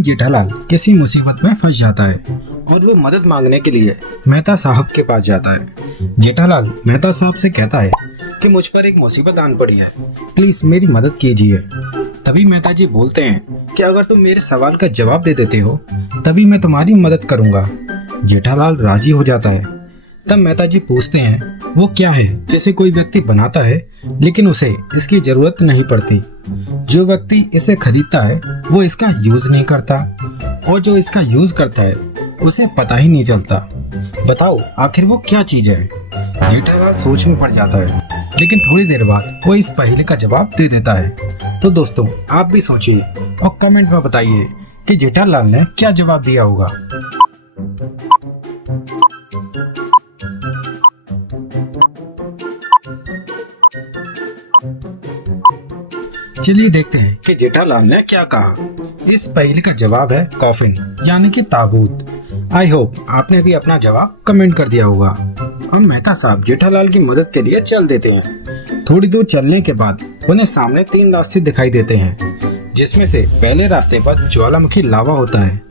दिन जेठालाल किसी मुसीबत में फंस जाता है और वो मदद मांगने के लिए मेहता साहब के पास जाता है। जेठालाल मेहता साहब से कहता है कि मुझ पर एक मुसीबत आन पड़ी है, प्लीज मेरी मदद कीजिए। तभी मेहता जी बोलते हैं कि अगर तुम मेरे सवाल का जवाब दे देते हो तभी मैं तुम्हारी मदद करूंगा। जेठालाल राजी हो जाता है। तब मेहता जी पूछते हैं वो क्या है जैसे कोई व्यक्ति बनाता है लेकिन उसे इसकी जरूरत नहीं पड़ती। जो व्यक्ति इसे खरीदता है वो इसका यूज नहीं करता और जो इसका यूज करता है उसे पता ही नहीं चलता। बताओ आखिर वो क्या चीज है। जेठालाल सोच में पड़ जाता है लेकिन थोड़ी देर बाद वो इस पहेली का जवाब दे देता है। तो दोस्तों आप भी सोचिए और कमेंट में बताइए कि जेठालाल ने क्या जवाब दिया होगा। चलिए देखते हैं कि जेठालाल ने क्या कहा। इस पहेली का जवाब है कॉफिन यानी कि ताबूत। आई होप आपने भी अपना जवाब कमेंट कर दिया होगा। हम मेहता साहब जेठालाल की मदद के लिए चल देते हैं। थोड़ी दूर चलने के बाद उन्हें सामने 3 रास्ते दिखाई देते हैं, जिसमें से पहले रास्ते पर ज्वालामुखी लावा होता है,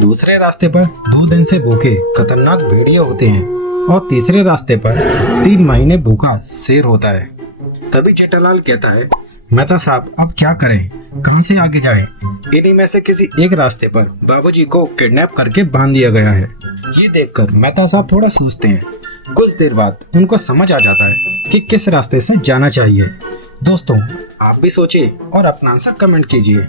दूसरे रास्ते पर 2 दिन से भूखे खतरनाक भेड़िए होते हैं और तीसरे रास्ते पर 3 महीने भूखा शेर होता है। तभी जेठालाल कहता है मेहता साहब अब क्या करें, कहां से आगे जाएं? इन्हीं में से किसी एक रास्ते पर बाबूजी को किडनैप करके बांध दिया गया है। ये देखकर मेहता साहब थोड़ा सोचते हैं। कुछ देर बाद उनको समझ आ जाता है कि किस रास्ते से जाना चाहिए। दोस्तों आप भी सोचिए और अपना आंसर कमेंट कीजिए।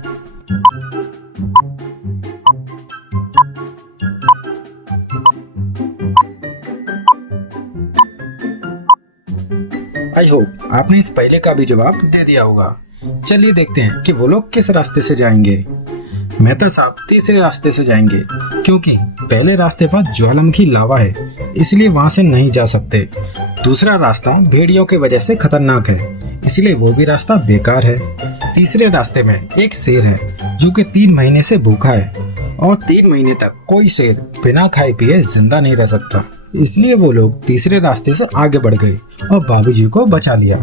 आई होप आपने इस पहले का भी जवाब दे दिया होगा। चलिए देखते हैं कि वो लोग किस रास्ते से जाएंगे। मेहता साहब तीसरे रास्ते से जाएंगे क्योंकि पहले रास्ते पर ज्वालामुखी लावा है इसलिए वहां से नहीं जा सकते। दूसरा रास्ता भेड़ियों की वजह से खतरनाक है इसलिए वो भी रास्ता बेकार है। तीसरे रास्ते में एक शेर है जो कि 3 महीने से भूखा है और 3 महीने तक कोई शेर बिना खाए पिए जिंदा नहीं रह सकता, इसलिए वो लोग तीसरे रास्ते से आगे बढ़ गए और बाबूजी को बचा लिया।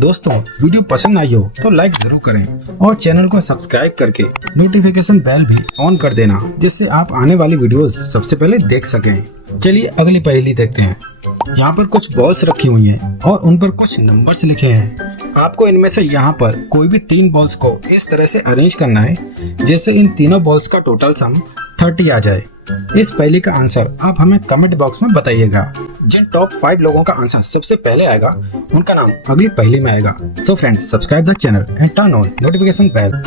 दोस्तों वीडियो पसंद आई हो तो लाइक जरूर करें और चैनल को सब्सक्राइब करके नोटिफिकेशन बेल भी ऑन कर देना जिससे आप आने वाली वीडियोस सबसे पहले देख सकें। चलिए अगली पहेली देखते हैं। यहाँ पर कुछ बॉल्स रखी हुई हैं और उन पर कुछ नंबर्स लिखे हैं। आपको इनमें से यहाँ पर कोई भी 3 बॉल्स को इस तरह से अरेंज करना है जिससे इन तीनों बॉल्स का टोटल सम 30 आ जाए। इस पहेली का आंसर आप हमें कमेंट बॉक्स में बताइएगा। जिन टॉप 5 लोगों का आंसर सबसे पहले आएगा उनका नाम अगली पहेली में आएगा। So friends subscribe the channel and turn on notification bell.